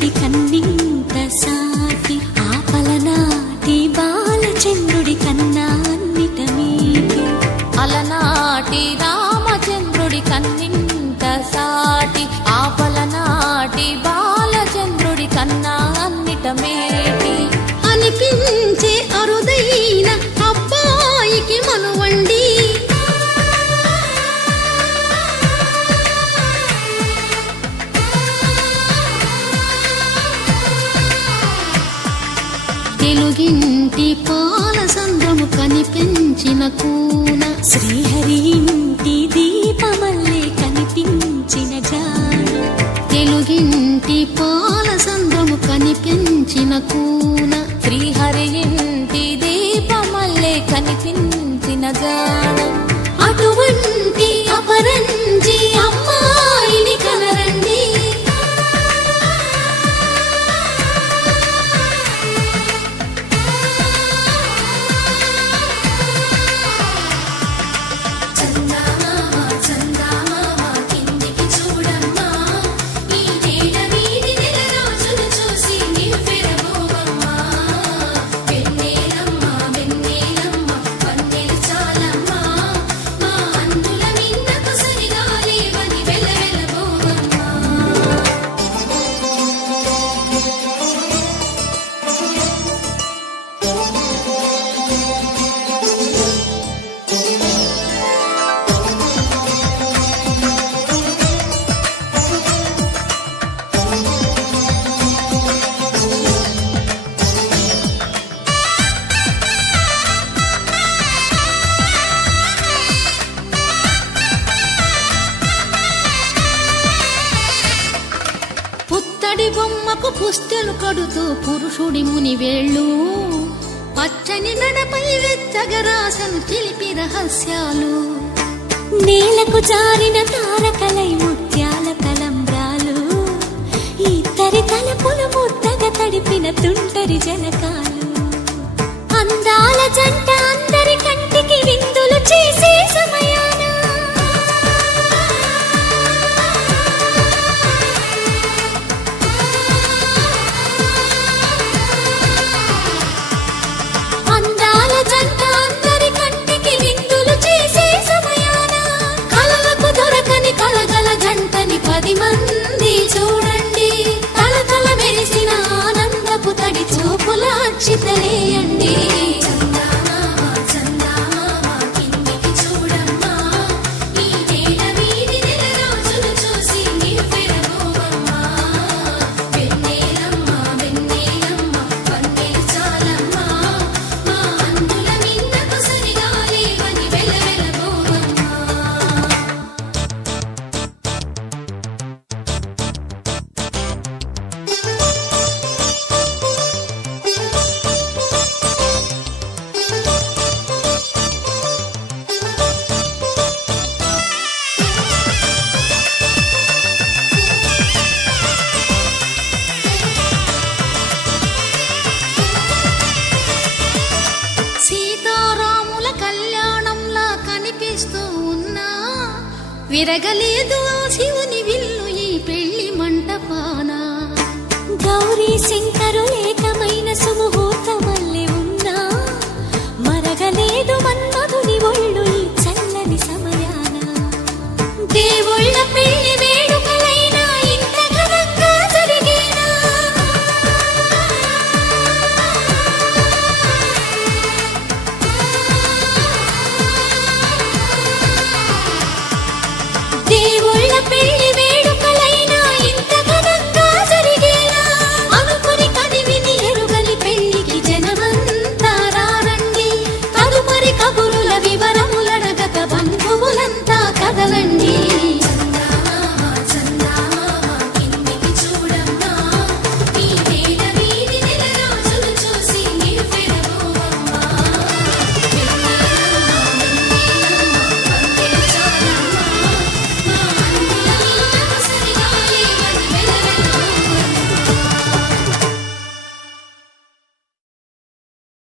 చంద్రుడి కన్నింత సాటి ఆపలనాటి బాలచంద్రుడి కన్నా అన్నిట మీటి అలనాటి రామచంద్రుడి కన్నింత సాటి ఆపలనాటి బాలచంద్రుడి కన్నా అన్నిట మేటి అనిపించే అరుదైన అబ్బాయికి మనువండి తెలుగింటి పాలసంద్రము కనిపించిన కూన శ్రీహరి ఇంటి దీపమల్లే కనిపించిన జాన తెలుగింటి పాలసంద్రము కనిపించిన కూన శ్రీహరి ఇంటి దీపమల్లే కనిపించిన జాడ అటువంటి అపరంజి అమ్మాయిని కనరండి పుత్తడి బొమ్మకు పుస్తెలు కడుతూ పురుషుడి ముని వేళ్ళు పచ్చని నడపై వెచ్చగరాసను చిలిపి రహస్యాలు నేలకు జారిన తారకలై ముత్యాల తలంబ్రాలు ఇద్దరి తలపులు ముద్దగా తడిపిన తుంటరి జలకాలు అందాల జంట అందరి కంటికి విందులు చేసే సమయాన అందాల జంట అందరి కంటికి విందులు చేసే సమయాన కలలకు దొరకని కలగల జంటని 10 మంది చూడండి తలతల మెరిసిన ఆనందపు తడి చూపుల అక్షితలేయండి సీతారాముల కళ్యాణంలా కనిపిస్తూ ఉన్నా విరగలేదు